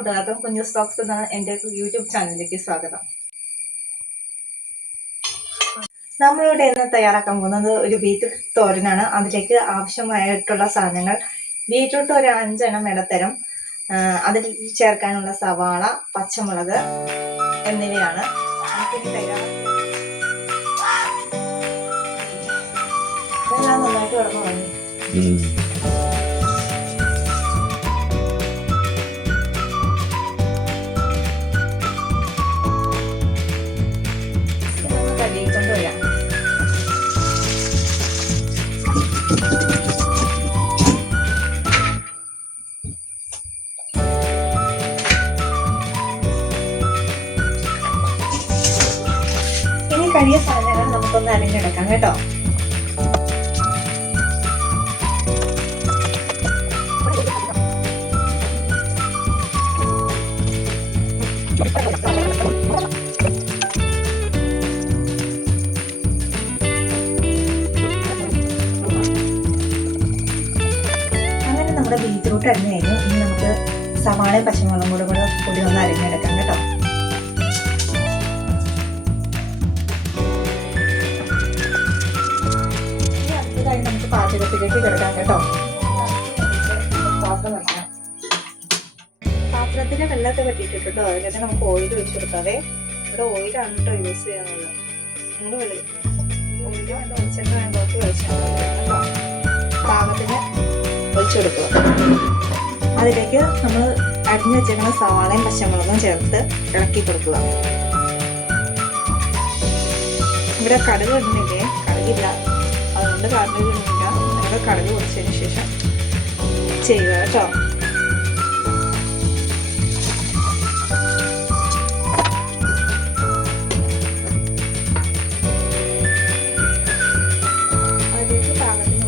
കൂട്ടുകാർക്കും കുഞ്ഞു സ്റ്റോക്സ് എന്ന എൻ്റെ യൂട്യൂബ് ചാനലിലേക്ക് സ്വാഗതം. നമ്മളിവിടെ ഇന്ന് തയ്യാറാക്കാൻ പോകുന്നത് ഒരു ബീറ്റ്റൂട്ട് തോരനാണ്. അതിലേക്ക് ആവശ്യമായിട്ടുള്ള സാധനങ്ങൾ: ബീറ്റ്റൂട്ട് ഒരു 5 എണ്ണം ഇടത്തരം, അതിൽ ചേർക്കാനുള്ള സവാള, പച്ചമുളക് എന്നിവയാണ്. ഇതെല്ലാം നന്നായിട്ട് കിടന്നു തുടങ്ങി. ഇനി കഴിയ സാധനങ്ങൾ നമുക്കൊന്ന് അരിഞ്ഞെടുക്കാം കേട്ടോ. അങ്ങനെ നമ്മുടെ ബീറ്റ്റൂട്ട് അരിഞ്ഞു കഴിഞ്ഞു. ഇനി നമുക്ക് സവാളയും പച്ചമുളകും കൂടി ഒന്ന് അരിഞ്ഞെടുക്കാം കേട്ടോ. നമുക്ക് പാചകത്തിലേക്ക് കിടക്കാം കേട്ടോ. പാത്രം വെക്കണം. പാത്രത്തിലെ വെള്ളമൊക്കെ വെട്ടിയിട്ടിട്ട് കേട്ടോ. അതിലേക്ക് നമുക്ക് ഓയിൽ ഒഴിച്ചു കൊടുക്കാതെ. ഇവിടെ ഓയിലാണ് കേട്ടോ യൂസ് ചെയ്യുന്നത്. നമ്മൾ ഓയിൽ വേണ്ട, വെളിച്ചെണ്ണ വേണ്ടവർക്ക് വെളിച്ചെണ്ണ കേട്ടോ. പാകത്തിന് ഒഴിച്ചു കൊടുക്കുക. അതിലേക്ക് നമ്മൾ അരിഞ്ഞു വെച്ചേക്കുന്ന സവാളയും പച്ചമുളകും ചേർത്ത് ഇളക്കി കൊടുക്കുക. ഇവിടെ കടുക് ഇടുന്നില്ലേ? കടുകില്ല, അതുകൊണ്ട് കടുക് ഇടുന്നില്ല. നമ്മൾ കടുക് പൊടിച്ചതിന് ശേഷം ചെയ്യുക കേട്ടോ. അതിലേക്ക് പാകത്തിന്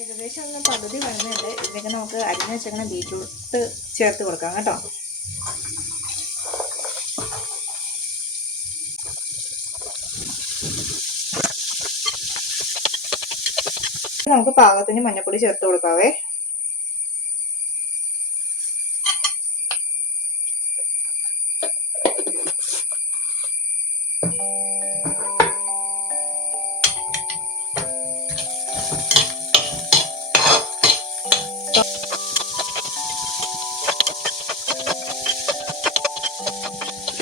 ഏകദേശം ഒന്ന് പകുതി വരുന്നുണ്ട്. ഇതിലേക്ക് നമുക്ക് അരിഞ്ഞ് വെച്ചേക്കുന്ന ബീറ്റ്റൂട്ട് ചേർത്ത് കൊടുക്കാം കേട്ടോ. നമുക്ക് പാകത്തിന് മഞ്ഞൾപ്പൊടി ചേർത്ത് കൊടുക്കാവേ.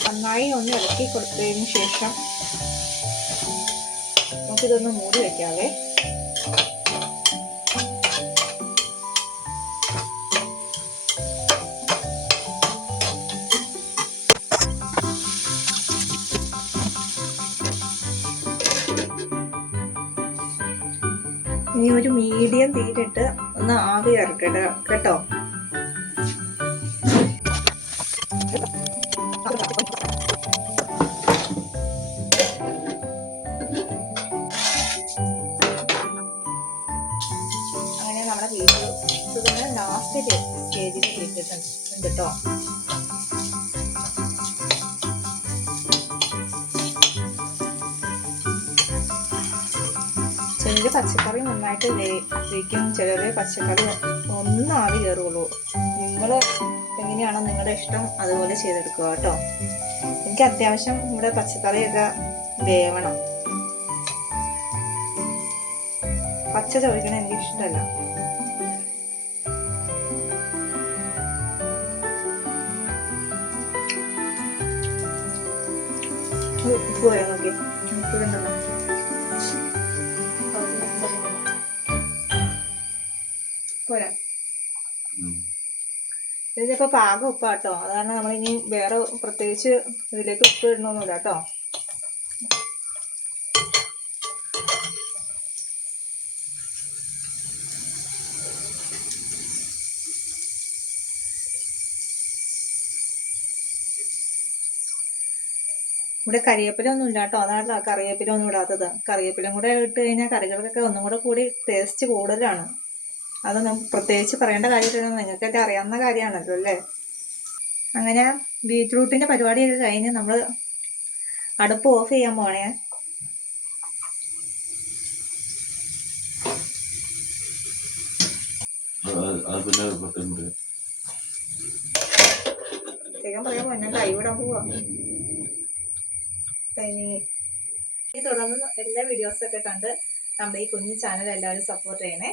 നന്നായി ഒന്ന് ഇളക്കി കൊടുത്തതിന് ശേഷം നമുക്കിതൊന്ന് മൂടി വയ്ക്കാവേ. ഇനി ഒരു മീഡിയം തീയിലിട്ട് ഒന്ന് ആവി ഇറക്കട്ടെ കേട്ടോ. അങ്ങനെ നമ്മുടെ ബീറ്റ്റൂട്ട് ലാസ്റ്റ് സ്റ്റേജിൽ എത്തിയിട്ടുണ്ട് കേട്ടോ. ചിലർ പച്ചക്കറി നന്നായിട്ട് വേവിക്കും, ചിലർ പച്ചക്കറി ഒന്നും ആവി കയറുള്ളൂ. നിങ്ങൾ എങ്ങനെയാണോ നിങ്ങളുടെ ഇഷ്ടം അതുപോലെ ചെയ്തെടുക്കുക കേട്ടോ. എനിക്ക് അത്യാവശ്യം ഇവിടെ പച്ചക്കറിയൊക്കെ വേവണം. പച്ച ചൊറിക്കണം എനിക്ക് ഇഷ്ടമല്ല. ഉപ്പ് പോയാൽ നോക്കി ഉപ്പിടണ്ടല്ലോ. പോരാ, ഇതിപ്പോ പാകം ഉപ്പാട്ടോ. അത് കാരണം നമ്മളിനി വേറെ പ്രത്യേകിച്ച് ഇതിലേക്ക് ഉപ്പ് ഇടണമൊന്നുമില്ല കേട്ടോ. ഇവിടെ കരിവേപ്പില ഒന്നും ഇല്ല കേട്ടോ, അതാണ് കറിവേപ്പില ഒന്നും ഇടാത്തത്. കറിവേപ്പിലും കൂടെ ഇട്ട് കഴിഞ്ഞാൽ കറികൾക്കൊക്കെ ഒന്നും കൂടെ കൂടി ടേസ്റ്റ് കൂടുതലാണ്. അതൊന്നും പ്രത്യേകിച്ച് പറയേണ്ട കാര്യമില്ല, നിങ്ങൾക്കൊക്കെ അറിയാവുന്ന കാര്യമാണല്ലോ അല്ലേ. അങ്ങനെ ബീറ്റ്റൂട്ടിൻ്റെ പരിപാടിയൊക്കെ കഴിഞ്ഞ് നമ്മൾ അടുപ്പ് ഓഫ് ചെയ്യാൻ പോണേ. പ്രത്യേകം പറയാമോ, ഞാൻ കൈ വിടാൻ പോവാ. തുടർന്ന് എല്ലാ വീഡിയോസൊക്കെ കണ്ട് നമ്മുടെ ഈ കുഞ്ഞു ചാനൽ എല്ലാവരും സപ്പോർട്ട് ചെയ്യണേ.